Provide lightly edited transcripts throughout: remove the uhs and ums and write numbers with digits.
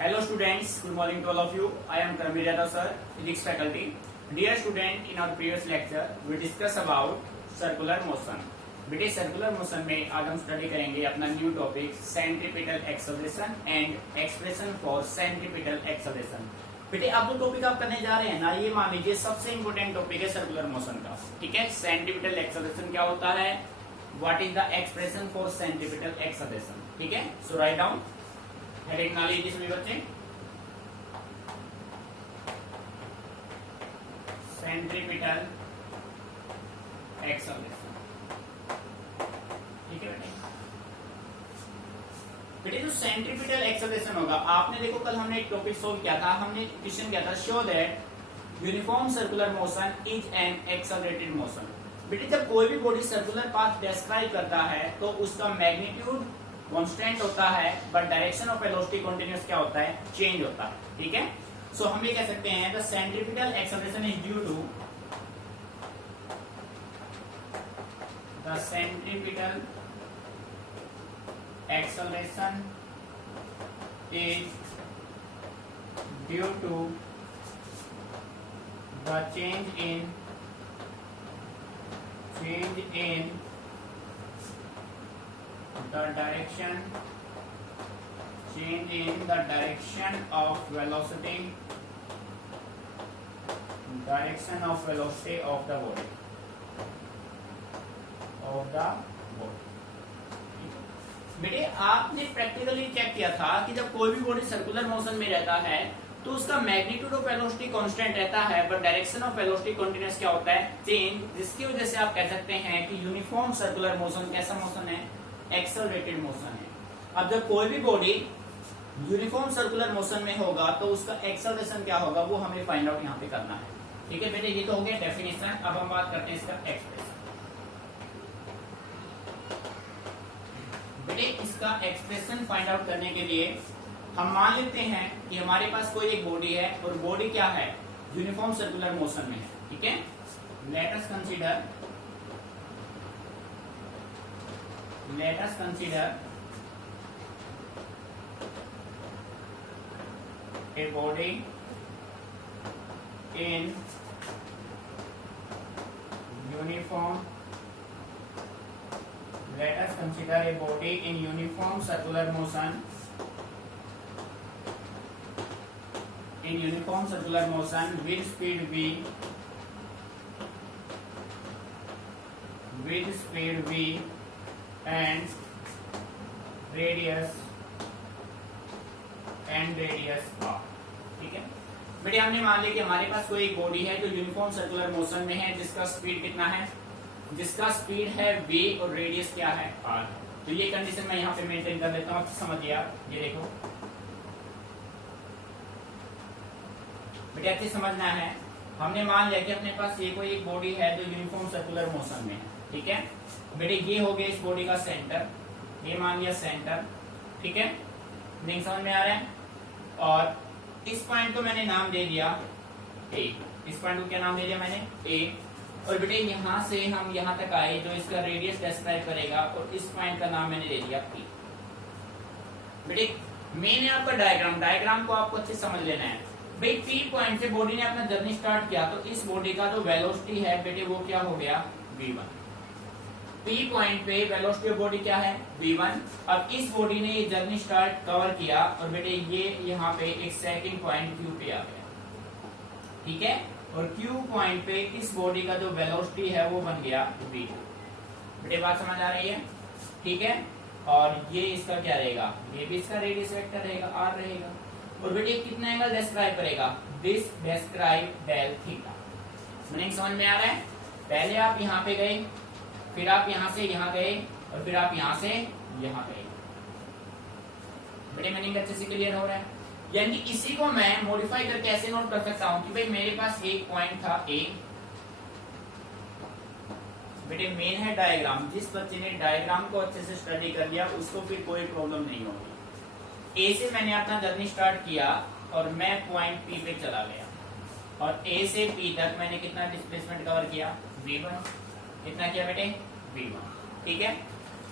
Hello students, good morning to all of you. I am Karmir Yadav sir, physics faculty. Dear student, in our previous lecture, we discuss about circular motion. बेटे circular motion में आज हम study करेंगे अपना new topic centripetal acceleration and expression for centripetal acceleration. बेटे अब जो topic आप करने जा रहे हैं ना, ये मान लीजिए सबसे इंपोर्टेंट टॉपिक है सर्कुलर मोशन का। ठीक है, सेंट्रीपिटल एक्सेलरेशन क्या होता है, what is the expression for centripetal acceleration. ठीक है, सो राइट डाउन हेडिंग बना लीजिए सभी बच्चे, सेंट्रीपिटल एक्सेलरेशन। ठीक है बेटे, जो सेंट्रीपिटल एक्सेलरेशन होगा, आपने देखो कल हमने एक टॉपिक सोल्व किया था, हमने क्वेश्चन किया था show that uniform circular motion is an accelerated motion. बेटे जब कोई भी बॉडी सर्कुलर पाथ डिस्क्राइब करता है तो उसका मैग्नीट्यूड कांस्टेंट होता है, but direction of velocity continuous क्या होता है, चेंज होता है। ठीक है, सो हम ये कह सकते हैं the centripetal acceleration is due to the centripetal acceleration is due to the change in the direction of velocity of the body बेटे आपने प्रैक्टिकली चेक किया था कि जब कोई भी बॉडी सर्कुलर मोशन में रहता है तो उसका मैग्नीट्यूड ऑफ वेलोसिटी कांस्टेंट रहता है, but direction of velocity continuous क्या होता है, चेंज, जिसकी वजह से आप कह सकते हैं कि यूनिफॉर्म सर्कुलर मोशन कैसा मोशन है, एक्सेलरेटेड मोशन है। अब जब कोई भी बॉडी यूनिफॉर्म सर्कुलर मोशन में होगा तो उसका एक्सेलरेशन क्या होगा वो हमें फाइंड आउट यहाँ पे करना है। ठीक है बेटे, ये तो हो गया डेफिनेशन। अब हम बात करते हैं इसका एक्सप्रेशन। बेटे इसका एक्सप्रेशन फाइंड आउट करने के लिए हम मान लेते हैं कि हमारे पास कोई एक बॉडी है और बॉडी क्या है, यूनिफॉर्म सर्कुलर मोशन में है। ठीक है, let us consider a body in uniform Let us consider a body in uniform circular motion. In uniform circular motion with speed v, and radius r. ठीक है बेटे, हमने मान लिया कि हमारे पास कोई एक बॉडी है जो यूनिफॉर्म सर्कुलर मोशन में है, जिसका स्पीड कितना है, जिसका स्पीड है v और रेडियस क्या है, r। तो ये कंडीशन मैं यहाँ पे मेंटेन कर लेता हूँ, आप समझिए। आप ये देखो बेटे, अच्छे समझना है। हमने मान लिया कि अपने पास ये कोई एक बॉडी है जो यूनिफॉर्म सर्कुलर मोशन में है। ठीक है बेटे, ये हो गया इस बॉडी का सेंटर, ये मान लिया सेंटर। ठीक है, नहीं समझ में आ रहा है। और इस पॉइंट को मैंने नाम दे दिया a। इस पॉइंट को क्या नाम दे दिया मैंने, a। और बेटे यहाँ से हम यहाँ तक आए, जो इसका रेडियस डिस्क्राइब करेगा, और इस पॉइंट का नाम मैंने दे दिया P। बेटे मैंने आपका डायग्राम को आपको अच्छे समझ लेना है। भाई P पॉइंट से बॉडी ने अपना जर्नी स्टार्ट किया, तो इस बॉडी का जो वेलोसिटी है बेटे वो क्या हो गया, v1। P पॉइंट पे वेलोसिटी ऑफ बॉडी क्या है, v1। अब इस बॉडी ने ये जर्नी स्टार्ट कवर किया और बेटे ये यहाँ पे एक सेकंड पॉइंट Q पे आ गया। ठीक है, और Q पॉइंट पे इस बॉडी का जो वेलोसिटी है वो बन गया v2। बेटे बात समझ आ रही है। ठीक है, और ये इसका क्या रहेगा, ये भी इसका रेडियस वेक्टर रहेगा, r रहेगा। और बेटे कितना एंगल डिस्क्राइब करेगा, this describe del theta. Meaning समझ में आ रहा है। पहले आप यहाँ पे गए, फिर आप यहाँ से यहाँ गए, और फिर आप यहाँ से यहाँ गए। बेटे मीनिंग अच्छे से क्लियर हो रहा है। यानी इसी को मैं मॉडिफाई करके ऐसे नोट कर सकता हूं कि भाई मेरे पास एक पॉइंट था A। बेटे मेन है डायग्राम, जिस बच्चे ने डायग्राम को अच्छे से स्टडी कर लिया उसको फिर कोई प्रॉब्लम नहीं होगी। A से मैंने अपना जर्नी स्टार्ट किया और मैं पॉइंट P पे चला गया, और A से P तक मैंने कितना डिस्प्लेसमेंट कवर किया, v1। कितना किया बेटे, v1। ठीक है,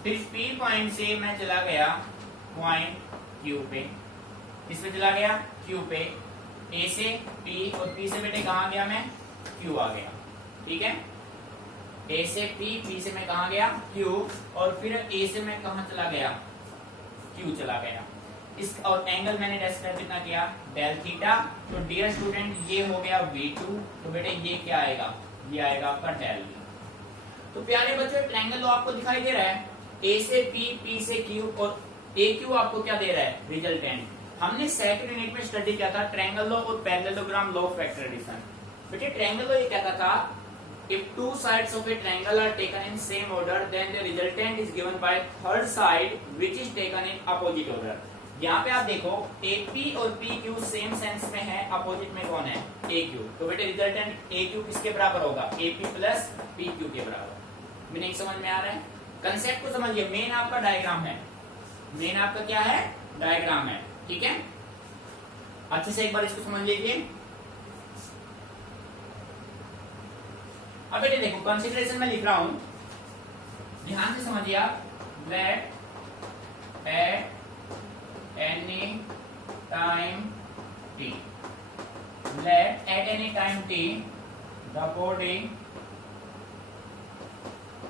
फिर P पॉइंट से मैं चला गया पॉइंट Q पे, किस पे चला गया, क्यू पे। ए से पी और पी से बेटे कहाँ गया मैं, क्यू आ गया। ठीक है, ए से पी से मैं कहाँ गया, क्यू, और फिर ए से मैं कहाँ चला गया, क्यू चला गया। इस और एंगल मैंने डिस्क्राइब कितना किया, डेल थीटा। तो डियर स्टूडेंट ये हो गया V2, तो बेटे ये क्या आएगा, ये आएगा आपका डेल V। तो प्यारे बच्चों ट्रायंगल लो आपको दिखाई दे रहा है, ए से पी से क्यू, और ए क्यू आपको क्या दे रहा है, रिजल्टेंट। हमने सेकंड यूनिट में स्टडी किया था ट्रायंगल लो और parallelogram law of vector addition. बेटे ट्रायंगल लो ये कहता था, if two sides of a triangle are taken in same order then the resultant is given by third side which is taken in opposite order। यहाँ पे आप देखो AP और PQ same sense में है, अपोजिट में कौन है, AQ। तो बेटे रिजल्टेंट AQ किसके बराबर होगा, AP प्लस PQ के बराबर। मीनिंग समझ में आ रहा है, कंसेप्ट को समझिए। मेन आपका डायग्राम है, मेन आपका क्या है, डायग्राम है। ठीक है, अच्छे से एक बार इसको समझ लीजिए। अब बेटे देखो कंसीडरेशन में लिख रहा हूं, ध्यान से समझिए आप। Let at any time t, let at any time t the body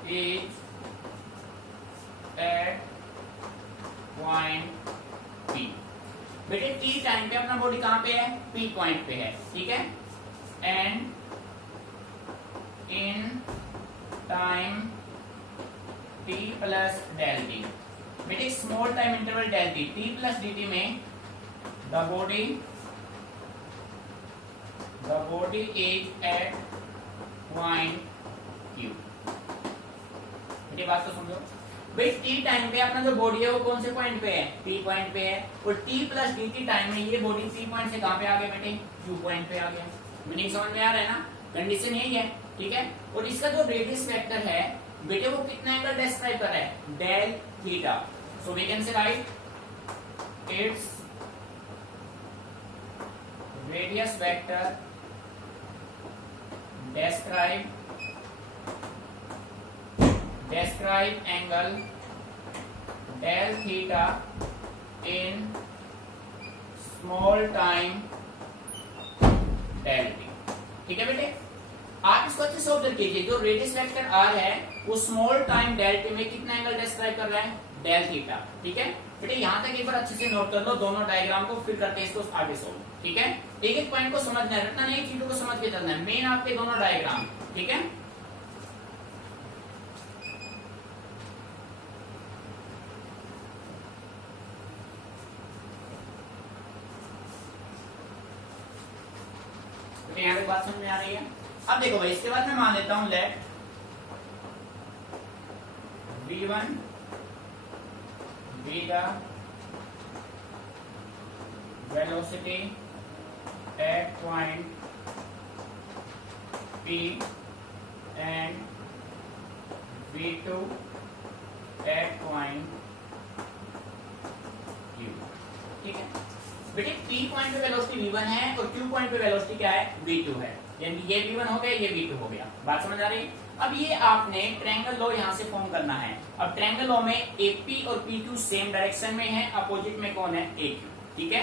is at point p। बेटे t टाइम पे अपना बॉडी कहां पे है, p पॉइंट पे है। ठीक है, and in time t plus del t। बेटे small time interval del t plus dt में the body is at point q। बेटे बात तो समझो भाई, t टाइम पे अपना जो बॉडी है वो कौन से पॉइंट पे है, p पॉइंट पे है, और t प्लस dt टाइम में ये बॉडी p पॉइंट से कहां पे आ गया बेटे, q पॉइंट पे आ गया। मीनिंग समझ में आ रहा है ना, कंडीशन यही है। ठीक है, और इसका जो रेडियस वेक्टर है बेटे वो कितना एंगल डिस्क्राइब कर रहा है, del theta. So we can say write its radius vector describe angle del theta in small time del t। ठीक है बेटे, आप इसको अच्छे से ऑब्जर्व कीजिए। जो रेडियस वेक्टर r है वो स्मॉल टाइम डेल t में कितना एंगल डिस्क्राइब कर रहा है, डेल थीटा। ठीक है बेटे, यहां तक एक बार अच्छे से नोट कर लो दोनों डायग्राम को, फिर करते हैं इसको आगे सोल्व। ठीक है, एक एक पॉइंट को समझना है, रटना नहीं, चीजों को समझ के चलना है। मेन आपके दोनों डायग्राम। ठीक है, यहाँ पे बात समझ में आ रही है। अब देखो भाई, इसके बाद मैं मान लेता हूं late v1 be the velocity at point P and v2 at point Q। ठीक है बेटे, P पॉइंट पे वेलोसिटी v1 है और Q पॉइंट पे वेलोसिटी क्या है, v2 है। यानी ये v1 हो गया, ये v2 हो गया। बात समझ आ रही है। अब ये आपने ट्रायंगल लॉ यहां से फॉर्म करना है। अब ट्रायंगल लॉ में AP और PQ सेम डायरेक्शन में है, अपोजिट में कौन है, AQ। ठीक है,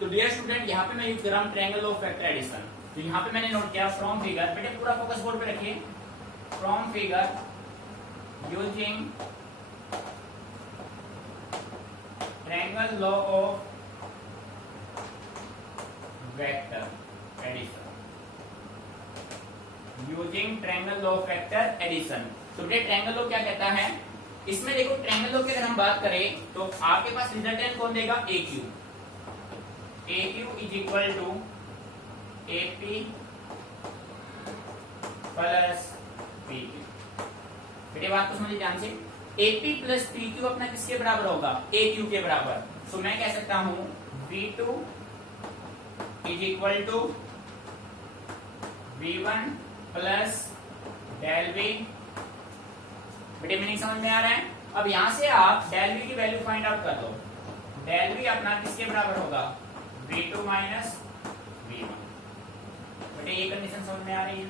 तो डियर स्टूडेंट यहाँ पे मैं यूज कर रहा हूँ triangle law of vector addition. तो यहाँ पे मैंने नोट किया फ्रॉम फिगर, बेटे पूरा फोकस बोर्ड पे रखिए। From figure using triangle law of vector addition, using triangle law of vector addition. तो बेटे ट्रायंगल लॉ क्या कहता है, इसमें देखो ट्रायंगल लॉ की अगर हम बात करें तो आपके पास रिजल्टेंट कौन देगा, AQ। AQ is equal to AP plus PQ। बेटे बात को समझिए ध्यान से, AP प्लस PQ अपना किसके बराबर होगा, AQ के बराबर। तो मैं कह सकता हूं V2 is equal to V1 plus del V। बेटे मीनिंग समझ में आ रहा है। अब यहां से आप डेल V की वैल्यू फाइंड आउट कर दो। डेल V अपना किसके बराबर होगा, V2 माइनस V1। बेटे ये कंडीशन समझ में आ रही है।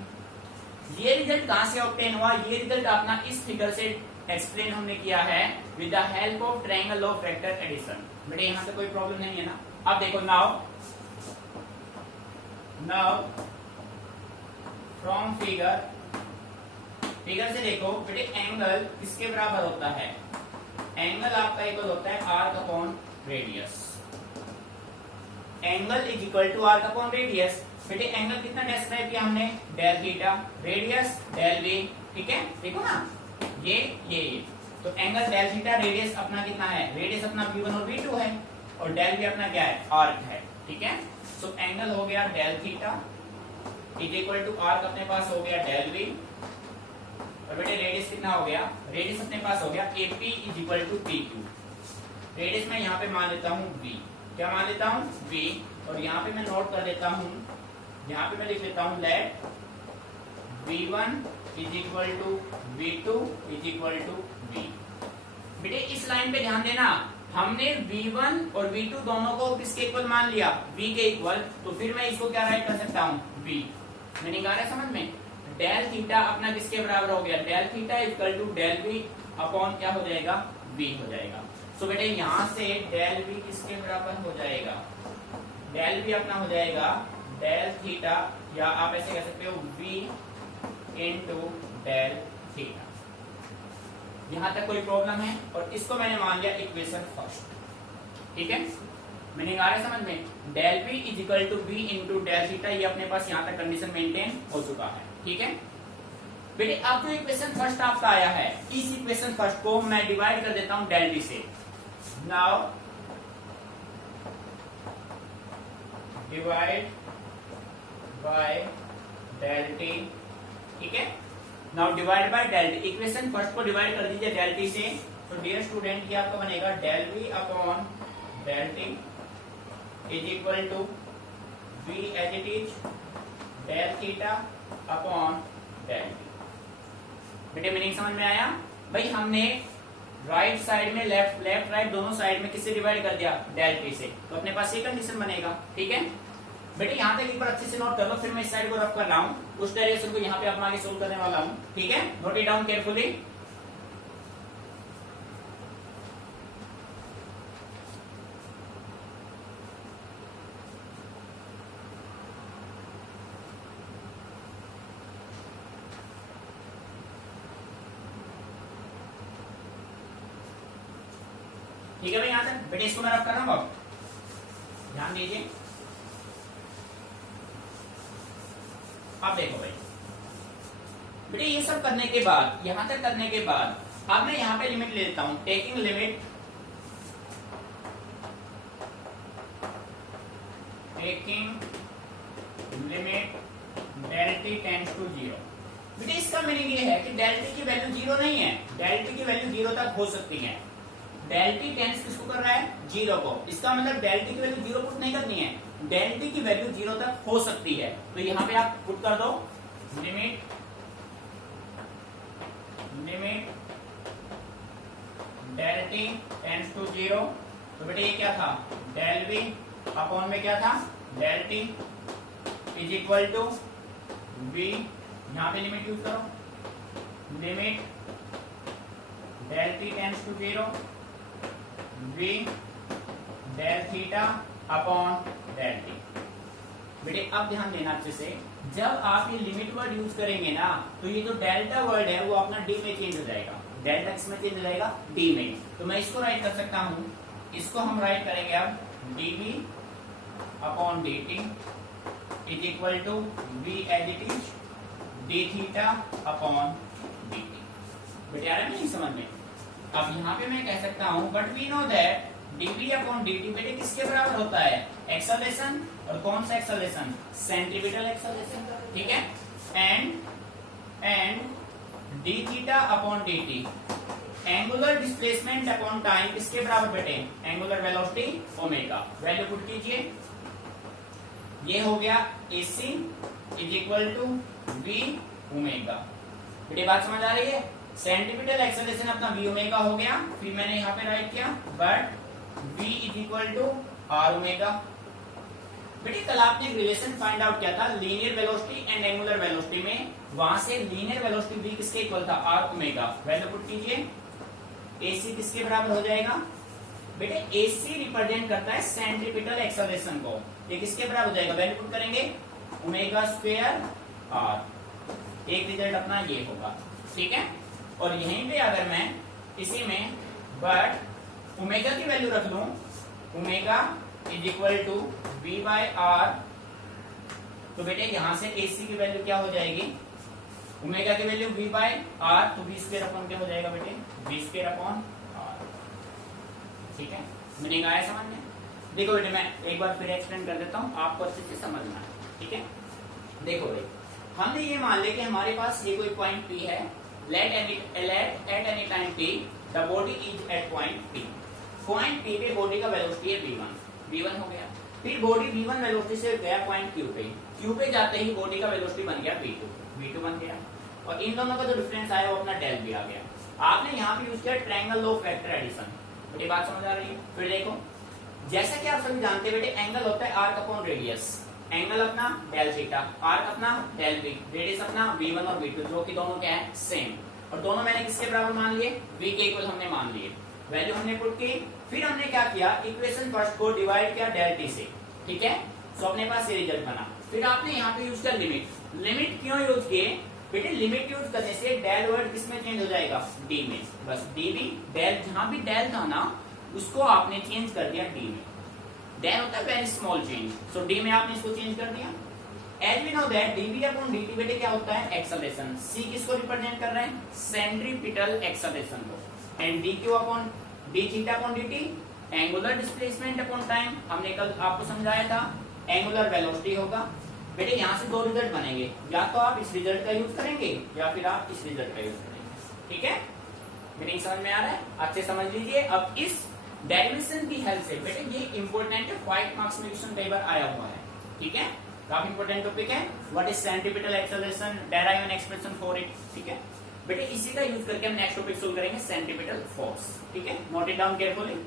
ये रिजल्ट कहां से ऑब्टेन हुआ, ये रिजल्ट अपना इस फिगर से एक्सप्लेन हमने किया है with the help of triangle law of vector addition. बेटे यहां से कोई प्रॉब्लम नहीं है ना। अब देखो नाउ फ्रॉम फिगर से देखो बेटे एंगल किसके बराबर होता है? एंगल आपका इक्वल होता है arc upon radius. Angle is equal to arc upon radius. बेटे एंगल कितना डिस्क्राइब किया हमने? Del theta, radius del V. ठीक है, देखो ना ये तो एंगल डेल थीटा, रेडियस अपना कितना है? रेडियस अपना v1 और v2 है और डेल वी अपना क्या है? आर्क है। ठीक है, सो एंगल हो गया del theta is equal to arc अपने पास हो गया डेल वी और बेटे रेडियस कितना हो गया? रेडियस अपने पास हो गया AP is equal to PQ। Radius मैं यहाँ पे मान लेता हूँ V। क्या मान लेता हूँ? V। और यहाँ पे मैं नोट कर देता हूँ, यहाँ पे मैं लिख लेता हूँ let V1 is equal to V2 is equal to V। बेटे इस लाइन पे ध्यान देना, हमने V1 और V2 दोनों को किसके इक्वल मान लिया? V के इक्वल। तो फिर मैं इसको क्या राइट कर सकता हूँ? V। मैंने कहा है समझ में? डेल थीटा अपना किसके बराबर हो गया? Del theta equal to del V upon क्या हो जाएगा? V हो जाएगा। सो बेटे यहाँ से डेल V किसके बराबर हो जाएगा? डेल V अपना हो जाएगा डेल थीटा, या आप ऐसे कह सकते हो V इंटू डेल थीटा। यहां तक कोई प्रॉब्लम है? और इसको मैंने मान लिया इक्वेशन फर्स्ट। ठीक है, मैंने कहा समझ में? Del V is equal to V into del theta, ये अपने पास यहाँ तक कंडीशन मेंटेन हो चुका है। ठीक है बेटे, अब जो इक्वेशन फर्स्ट आपका आया है, इस इक्वेशन फर्स्ट को मैं डिवाइड कर देता हूं डेल टी से। Now divide by del T. ठीक है, now divide by del T. Equation first को डिवाइड कर दीजिए डेल टी से। तो डियर स्टूडेंट ये आपका बनेगा del v upon del t is equal to V as it is del theta upon del t. बेटे मीनिंग समझ में आया? भाई हमने राइट साइड में लेफ्ट राइट दोनों साइड में किससे डिवाइड कर दिया? डेल टी से। तो अपने पास ये कंडीशन बनेगा। ठीक है बेटे, यहाँ तक एक बार अच्छे से नोट कर लो, फिर मैं इस साइड को रफ कर रहा हूँ, उस डायरेक्शन को यहाँ पे अपना आगे सोल्व करने वाला हूँ। ठीक है, नोट इट डाउन केयरफुली। ठीक है भाई, यहां तक बेटे इसको मैं रफ कर रहा हूं। अब ध्यान दीजिए, अब देखो भाई बेटे ये सब करने के बाद, यहां तक करने के बाद अब मैं यहां पे लिमिट ले लेता हूं। Taking limit del t tends to 0। बेटे इसका मीनिंग ये है कि डेल टी की वैल्यू 0 नहीं है, डेल टी की वैल्यू 0 तक हो सकती है। डेल टी टेंड्स किसको कर रहा है? 0 को। इसका मतलब डेल टी की वैल्यू 0 पुट नहीं करनी है, डेल टी की वैल्यू 0 तक हो सकती है। तो यहाँ पे आप पुट कर दो limit del t tends to 0। तो बेटे ये क्या था? डेल वी अपॉन में क्या था? Del t is equal to v. यहाँ पे लिमिट यूज करो, limit del t tends to 0 V del theta upon del t. बेटे अब ध्यान देना अच्छे से, जब आप ये लिमिट वर्ड यूज करेंगे ना, तो ये जो डेल्टा वर्ड है वो अपना डी में चेंज हो जाएगा। डेल्टा किसमें चेंज हो जाएगा? डी में। तो मैं इसको राइट कर सकता हूं, इसको हम राइट करेंगे अब dv upon dt is equal to v as it is d theta upon dt। बेटे आ रहा है नहीं समझ में? अब यहाँ पे मैं कह सकता हूं but we know that dv upon dt बेटे किसके बराबर होता है? एक्सेलरेशन। और कौन सा एक्सेलरेशन? Centripetal acceleration. ठीक है, and d theta upon dt angular displacement upon time किसके बराबर बेटे? Angular velocity omega. Value put कीजिए, ये हो गया AC is equal to v omega. बेटे बात समझ आ रही है? सेंट्रीपिटल एक्सेलरेशन अपना v ओमेगा हो गया, फिर मैंने यहाँ पे राइट किया but v is equal to r omega. बेटे कल आपने एक रिलेशन फाइंड आउट किया था linear velocity and angular velocity में, वहां से लीनियर वेलोसिटी v किसके इक्वल था, r ओमेगा। वैल्यू पुट कीजिए, ac किसके बराबर हो जाएगा बेटे, ac रिप्रेजेंट करता है सेंट्रीपिटल एक्सेलरेशन को, ये किसके बराबर हो जाएगा, वैल्यू पुट करेंगे ओमेगा स्क्वायर r, एक रिजल्ट अपना ये होगा, ठीक है। और यहीं पे अगर मैं इसी में बट ओमेगा की वैल्यू रख लूं, omega is equal to v by r, तो बेटे यहां से AC की वैल्यू क्या हो जाएगी, ओमेगा की वैल्यू v बाय आर, तो v स्क्वायर अपॉन क्या हो जाएगा बेटे, v स्क्वायर अपॉन आर, ठीक है। मीनिंग आया समझ में। देखो बेटे मैं एक बार फिर एक्सप्लेन कर देता हूं, आपको अच्छे से समझना है, ठीक है। देखो भाई हमने ये मान लिया कि हमारे पास ये कोई पॉइंट P है, let at any time P the body is at point P, point P पे बॉडी का वेलोसिटी है v1 हो गया, फिर बॉडी v1 वेलोसिटी से गया पॉइंट Q पे जाते ही बॉडी का वेलोसिटी बन गया v2 बन गया, और इन दोनों का जो डिफरेंस आया वो अपना डेल भी आ गया। आपने यहाँ पे यूज किया triangle law of vector addition, बेटे बात समझ आ रही है। फिर देखो जैसा कि आप सभी जानते हैं बेटे एंगल होता है आर्क अपॉन रेडियस, एंगल अपना डेल थीटा, आर्क अपना डेल v, रेडियस अपना v1 और v2 जो कि दोनों क्या है सेम, और दोनों मैंने किसके बराबर मान लिए, v के इक्वल हमने मान लिए, वैल्यू हमने पुट की। फिर हमने क्या किया, इक्वेशन फर्स्ट को डिवाइड किया डेल t से, ठीक है। सो अपने पास ये रिजल्ट बना। फिर आपने यहाँ पे यूज किया लिमिट क्यों यूज किए बेटे, लिमिट यूज करने से डेल वर्ड किसमें चेंज हो जाएगा, d में, बस d भी डेल, जहां भी डेल था ना उसको आपने चेंज कर दिया d में, डेल होता है very small change, so d में आपने इसको चेंज कर दिया। As we know that dv upon dt बेटे क्या होता है, एक्सेलरेशन, c किसको रिप्रेजेंट कर रहे हैं, सेंट्रीपिटल एक्सेलरेशन को, and dq upon d theta upon dt angular displacement upon time, हमने कल आपको समझाया था एंगुलर वेलोसिटी होगा। बेटे यहाँ से दो रिजल्ट बनेंगे, या तो आप इस रिजल्ट का यूज करेंगे या फिर आप इस रिजल्ट का यूज करेंगे, ठीक है। मीनिंग समझ में आ रहा है, अच्छे समझ लीजिए। अब इस डेरिवेशन की हेल्प से बेटे ये इंपॉर्टेंट है, 5 मार्क्स में क्वेश्चन कई बार आया हुआ है, ठीक है, काफी इंपॉर्टेंट टॉपिक है। What is centripetal acceleration, derive an expression for it, ठीक है बेटे। इसी का यूज करके हम नेक्स्ट टॉपिक सोल्व करेंगे, सेंट्रीपिटल फोर्स, ठीक है। Note it down carefully.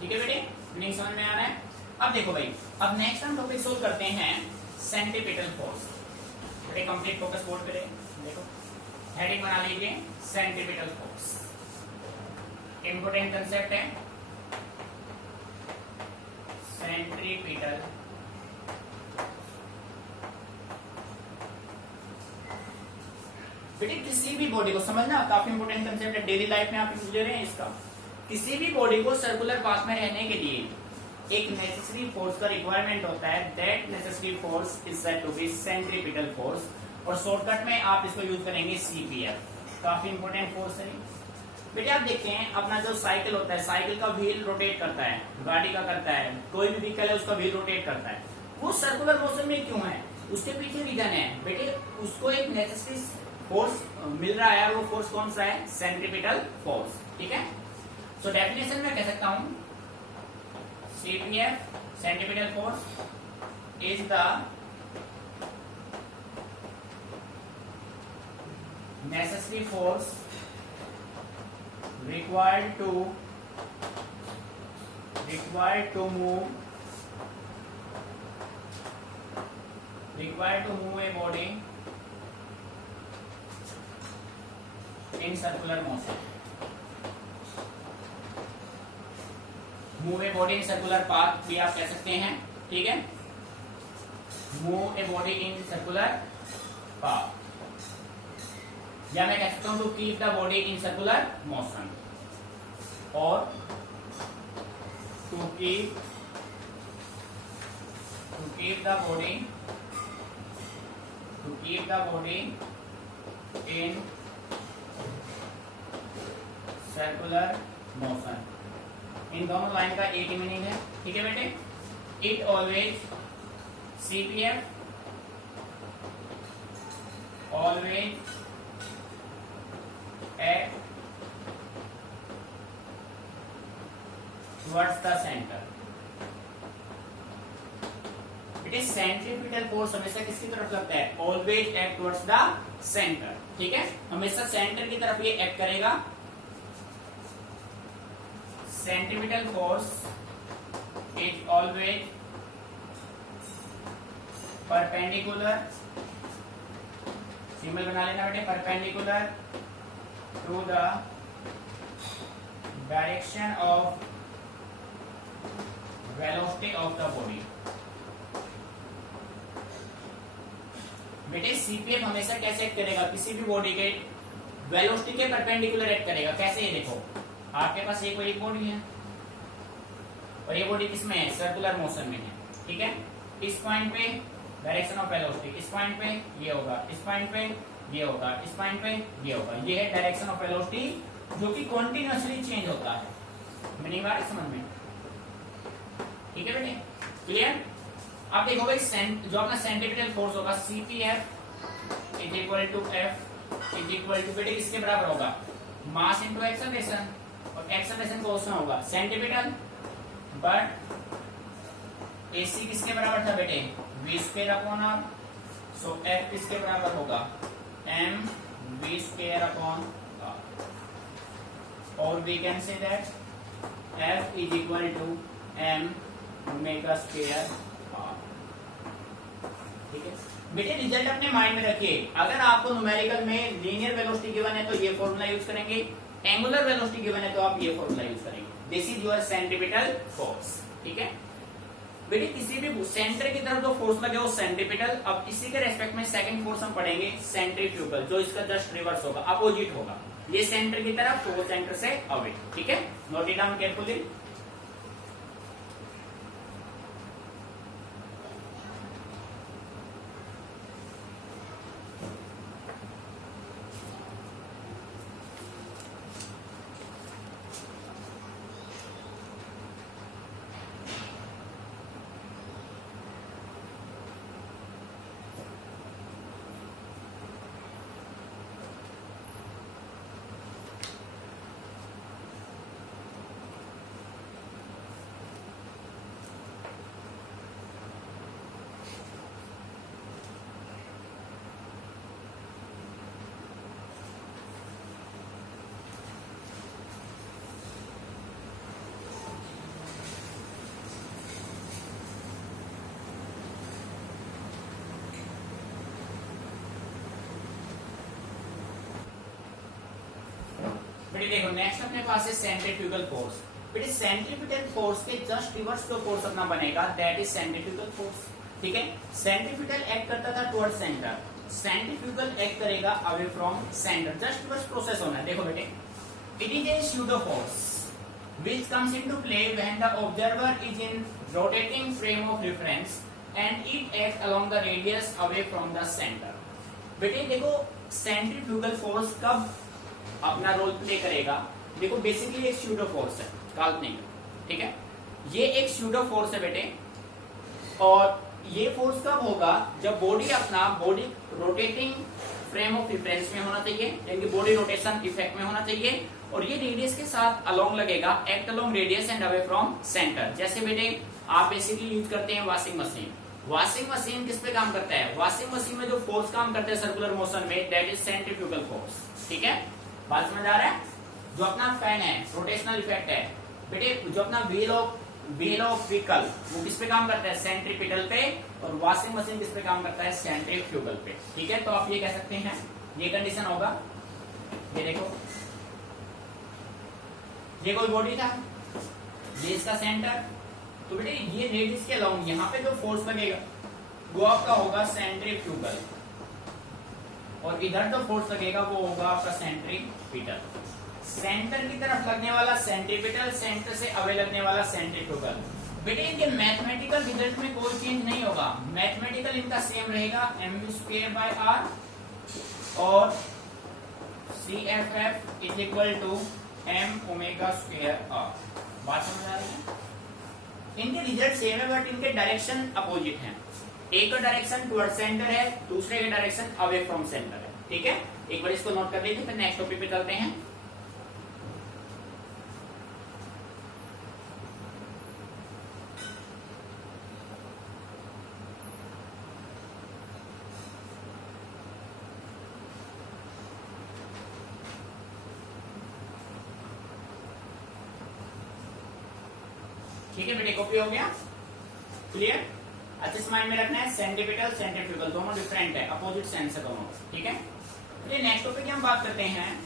ठीक है बेटे, मीनिंग समझ में आ रहा है। अब देखो भाई, अब नेक्स्ट हम टॉपिक सोल्व करते हैं सेंट्रीपिटल फोर्स। बेटे कंप्लीट फोकस बोर्ड पे देखो, हेडिंग बना लीजिए सेंट्रीपिटल फोर्स, इंपोर्टेंट कंसेप्ट है सेंट्रीपिटल बेटे। किसी भी बॉडी को समझना काफी इंपोर्टेंट कंसेप्ट है, डेली लाइफ में आप यूज ले रहे हैं इसका। किसी भी बॉडी को सर्कुलर पाथ में रहने के लिए एक नेसेसरी फोर्स का रिक्वायरमेंट होता है, that necessary force is said to be centripetal force, और शॉर्टकट में आप इसको यूज करेंगे CPF। काफी इंपोर्टेंट फोर्स है बेटे। आप देखते हैं अपना जो साइकिल होता है, साइकिल का व्हील रोटेट करता है, गाड़ी का करता है, कोई भी व्हीकल है उसका व्हील रोटेट करता है, वो सर्कुलर मोशन में क्यों है, उसके पीछे रीजन है बेटे, उसको एक नेसेसरी फोर्स मिल रहा है, वो फोर्स कौन सा है, सेंट्रीपिटल फोर्स, ठीक है। सो डेफिनेशन में कह सकता हूं CPF centripetal force is the necessary force required to move a body in circular motion, move a body in circular path भी आप कह सकते हैं, ठीक है, move a body in circular path, या मैं कह सकता हूं to keep the body in circular motion, और to keep the body in circular motion. इन दोनों लाइन का एक ही मीनिंग है, ठीक है बेटे। It always CPF always act towards the centre. बेटे सेंट्रीपिटल फोर्स हमेशा किसकी तरफ लगता है? Always act towards the centre, ठीक है, हमेशा सेंटर की तरफ ये एक्ट करेगा। Centripetal force is always perpendicular, symbol बना लेना बेटे, perpendicular to the direction of velocity of the body. बेटे सीपीएफ हमेशा कैसे एक्ट करेगा? किसी भी बॉडी के वेलोसिटी के परपेंडिकुलर एक्ट करेगा। कैसे? ये देखो, आपके पास ये कोई एक बॉडी है और ये बॉडी किसमें है? सर्कुलर मोशन में है, ठीक है। इस पॉइंट पे डायरेक्शन ऑफ वेलोसिटी, इस पॉइंट पे ये होगा, इस पॉइंट पे ये होगा, इस पॉइंट पे ये होगा। ये है डायरेक्शन ऑफ वेलोसिटी जो कि कॉन्टिन्यूअसली चेंज होता है। मीनिंग आ रही समझ में? ठीक है बेटे, क्लियर? अब देखो भाई जो अपना सेंट्रीपिटल फोर्स होगा CPF is equal to F is equal to बेटे किसके बराबर होगा? मास इनटू एक्सेलरेशन, और एक्सेलरेशन को उसमें होगा सेंट्रीपिटल, बट AC किसके बराबर था बेटे? V square upon R। So F किसके बराबर होगा? M V square upon R, और we can say that F is equal to M omega square R। ठीक है बेटे, रिजल्ट अपने माइंड में रखिए। अगर आपको न्यूमेरिकल में लीनियर वेलोसिटी गिवन है तो ये फॉर्मूला यूज करेंगे, एंगुलर वेलोसिटी गिवन है तो आप ये फॉर्मूला यूज करेंगे। This is your centripetal force, ठीक है बेटे। किसी भी सेंटर की तरफ जो फोर्स लगे वो सेंट्रीपिटल। अब इसी के रेस्पेक्ट में सेकंड फोर्स हम पढ़ेंगे सेंट्रीफ्यूगल, जो इसका जस्ट रिवर्स होगा, अपोजिट होगा। ये सेंटर की तरफ तो वो सेंटर से अवे, ठीक है। Note it down carefully. बेटे देखो नेक्स्ट अपने पास है सेंट्रीफ्यूगल फोर्स। बेटे सेंट्रीपिटल फोर्स के जस्ट रिवर्स जो फोर्स अपना बनेगा दैट इज सेंट्रीफ्यूगल फोर्स, ठीक है। सेंट्रीपिटल एक्ट करता था टुवर्ड सेंटर, सेंट्रीफ्यूगल एक्ट करेगा away from centre. Just reverse process होना है। देखो बेटे, it is a pseudo force which comes into play when the observer is in rotating frame of reference and it acts along the radius away from the center। बेटे देखो centrifugal force कब अपना role play करेगा? देखो basically एक pseudo force है, काल्पनिक, ठीक है। ये एक स्यूडो फोर्स है बेटे, और ये फोर्स कब होगा? जब body rotating frame of reference में होना चाहिए, यानी कि बॉडी रोटेशन इफेक्ट में होना चाहिए, और ये रेडियस के साथ अलोंग लगेगा, act along radius and away from centre. जैसे बेटे आप बेसिकली यूज करते हैं वॉशिंग मशीन। वॉशिंग मशीन किस पे काम करता है? वॉशिंग मशीन में जो फोर्स काम करता है सर्कुलर मोशन में, दैट इज सेंट्रीफ्यूगल फोर्स, ठीक है। बात समझ आ रहा है? जो अपना फैन है, रोटेशनल इफेक्ट है बेटे, जो अपना व्हील ऑफ व्हीकल वो किस पे काम करता है? सेंट्रीपिटल पे। और वॉशिंग मशीन किस पे काम करता है? सेंट्रीफ्यूगल पे, ठीक है। तो आप ये कह सकते हैं, ये कंडीशन होगा। ये देखो, ये कोई बॉडी था, ये इसका सेंटर। तो बेटे ये रेडियस के अलाउंग यहाँ पे जो फोर्स लगेगा वो आपका होगा सेंट्रीफ्यूगल, और इधर जो फोर्स लगेगा वो होगा आपका सेंट्रीपिटल। सेंटर की तरफ लगने वाला सेंट्रीपिटल, सेंटर से अवे लगने वाला सेंट्रीफ्यूगल। बेटे इनके मैथमेटिकल रिजल्ट में कोई चेंज नहीं होगा, मैथमेटिकल इनका सेम रहेगा, mv²/r और CFF is equal to m⍵²r। बात समझ आ रही है? इनके रिजल्ट सेम है बट इनके डायरेक्शन अपोजिट हैं। एक का डायरेक्शन टुवर्ड सेंटर है, दूसरे का डायरेक्शन अवे फ्रॉम सेंटर है। ठीक है, एक बार इसको नोट कर लीजिए, फिर नेक्स्ट टॉपिक पे चलते हैं। ठीक है बेटे, कॉपी हो गया? क्लियर? अच्छे से माइंड में रखना है, सेंट्रीपिटल सेंट्रीफ्यूगल दोनों डिफरेंट है, अपोजिट सेंस है दोनों। ठीक है, चलिए नेक्स्ट टॉपिक की हम बात करते हैं।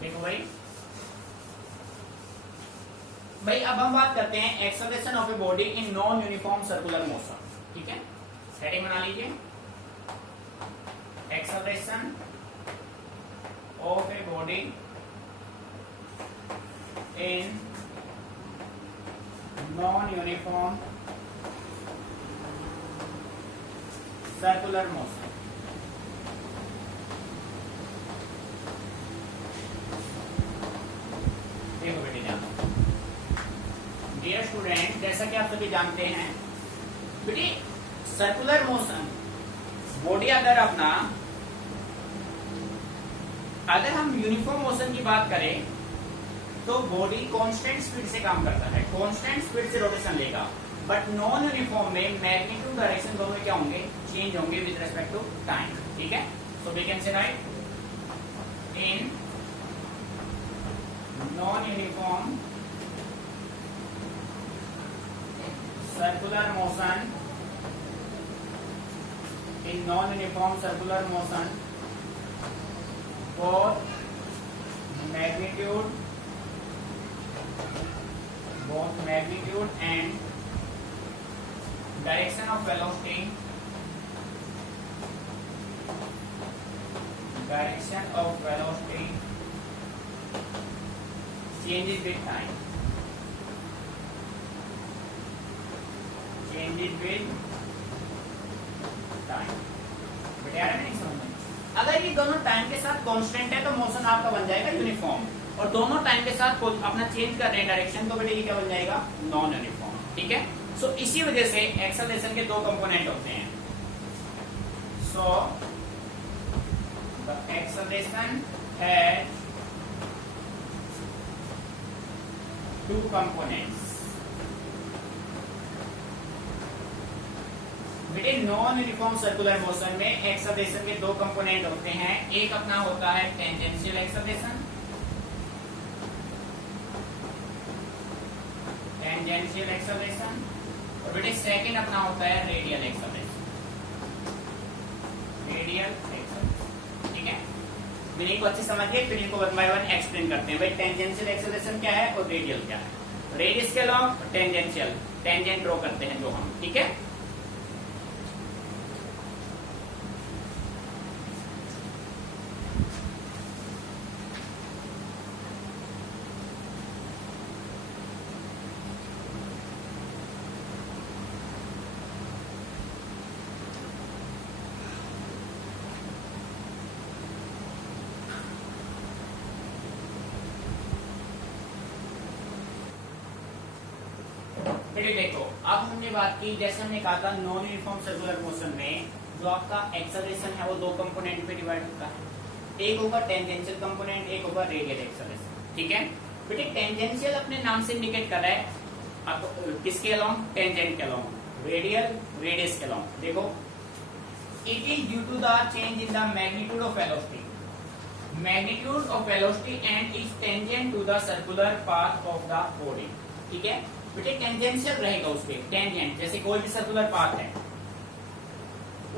देखो भाई अब हम बात करते हैं acceleration of A body in non uniform circular motion. ठीक है, हेडिंग बना लीजिए, acceleration of A body in non uniform circular motion. देखो बेटे ध्यान, डियर स्टूडेंट, जैसा कि आप सभी जानते हैं बेटे, सर्कुलर मोशन बॉडी अगर हम यूनिफॉर्म मोशन की बात करें तो बॉडी कांस्टेंट स्पीड से काम करता है, कांस्टेंट स्पीड से रोटेशन लेगा। बट नॉन यूनिफॉर्म में मैग्नीट्यूड डायरेक्शन दोनों में क्या होंगे, चेंज होंगे विद रेस्पेक्ट टू टाइम। ठीक है, so we can say right in non uniform circular motion, in non uniform circular motion both magnitude and direction of velocity changes with time, बेटा नहीं समझ में? अगर ये दोनों टाइम के साथ कांस्टेंट है तो मोशन आपका बन जाएगा यूनिफॉर्म, और दोनों टाइम के साथ अपना चेंज कर रहे हैं डायरेक्शन, तो बेटे ये क्या बन जाएगा, नॉन यूनिफॉर्म। ठीक है, सो इसी वजह से एक्सेलरेशन के दो कंपोनेंट होते हैं। So the acceleration has two components. बेटे नॉन यूनिफॉर्म सर्कुलर मोशन में एक्सेलरेशन के दो कंपोनेंट होते हैं, एक अपना होता है टेंजेंशियल एक्सेलरेशन, और बेटे सेकंड अपना होता है रेडियल एक्सेलरेशन। ठीक है, मीनिंग को अच्छे समझिए, फिर इनको वन बाय वन एक्सप्लेन करते हैं। भाई टेंजेंशियल एक्सेलरेशन क्या है और रेडियल क्या है। रेडियस के अलॉन्ग टेंजेंशियल, टेंजेंट ड्रॉ करते हैं जो हम। ठीक है, देखो अब हमने बात की, जैसे हमने कहा था नॉन यूनिफॉर्म सर्कुलर मोशन में जो आपका एक्सेलरेशन है वो दो कंपोनेंट पे डिवाइड होता है, एक होगा टेंजेंशियल कंपोनेंट, एक होगा रेडियल एक्सेलरेशन। ठीक है बेटे, टेंजेंशियल अपने नाम से इंडिकेट कर रहा है आपको किसके अलोंग, टेंजेंट के अलोंग, रेडियल रेडियस के अलोंग। देखो it is due to the change in the magnitude of velocity, magnitude of velocity and is tangent to the circular path of the body. ठीक है बेटे, टेंजेंशियल रहेगा उस पे, tangent जैसे कोई भी सर्कुलर पाथ है,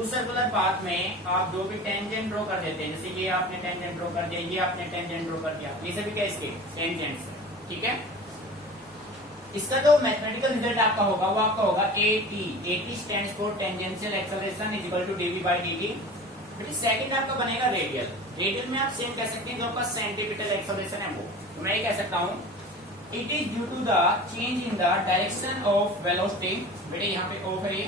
उस सर्कुलर पाथ में आप जो भी टेंजेंट ड्रॉ कर देते हैं, जैसे ये आपने टेंजेंट ड्रॉ कर दिया, ये आपने टेंजेंट ड्रॉ कर दिया, ये सभी क्या इसके टेंजेंट्स है। ठीक है, इसका जो मैथमेटिकल रिजल्ट आपका होगा वो आपका होगा AT stands for tangential acceleration is equal to dv by dt। बेटे सेकंड आपका बनेगा रेडियल। रेडियल में आप सेम कह सकते हैं जो आपका सेंटीमीटर एक्सेलरेशन है वो, तो मैं ये कह सकता हूं it is due to the change in the direction of velocity. बेटे यहाँ पे ऑफ है,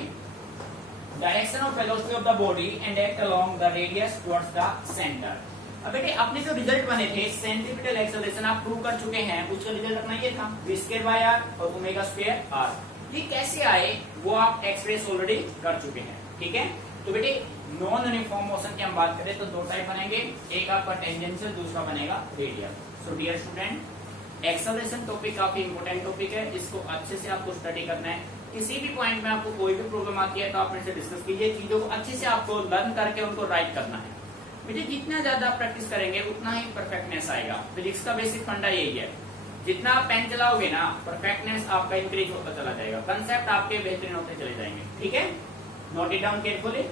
direction of velocity of the body and act along the radius towards the centre. अब बेटे अपने जो रिजल्ट बने थे सेंटीमीटर एक्सेलरेशन आप प्रूव कर चुके हैं, उसका रिजल्ट अपना ये था v²r और ω²r। ये कैसे आए वो आप एक्सप्रेस ऑलरेडी कर चुके हैं, ठीक है। तो बेटे नॉन यूनिफॉर्म मोशन की हम बात करें तो दो टाइप बनेंगे, एक आपका टेंजेंशियल, दूसरा बनेगा radial. So dear student, acceleration topic काफी इंपोर्टेंट टॉपिक है, इसको अच्छे से आपको स्टडी करना है। किसी भी पॉइंट में आपको कोई भी प्रॉब्लम आती है तो आप मेरे से डिस्कस कीजिए, चीजों को अच्छे से आपको लर्न करके उनको राइट करना है। बेटे जितना ज्यादा प्रैक्टिस करेंगे उतना ही परफेक्टनेस आएगा। फिजिक्स का बेसिक फंडा यही है, जितना आप पेन चलाओगे ना परफेक्टनेस आपका इंक्रीज होता चला जाएगा, कंसेप्ट आपके बेहतरीन होते चले जाएंगे, ठीक है। Note it down carefully.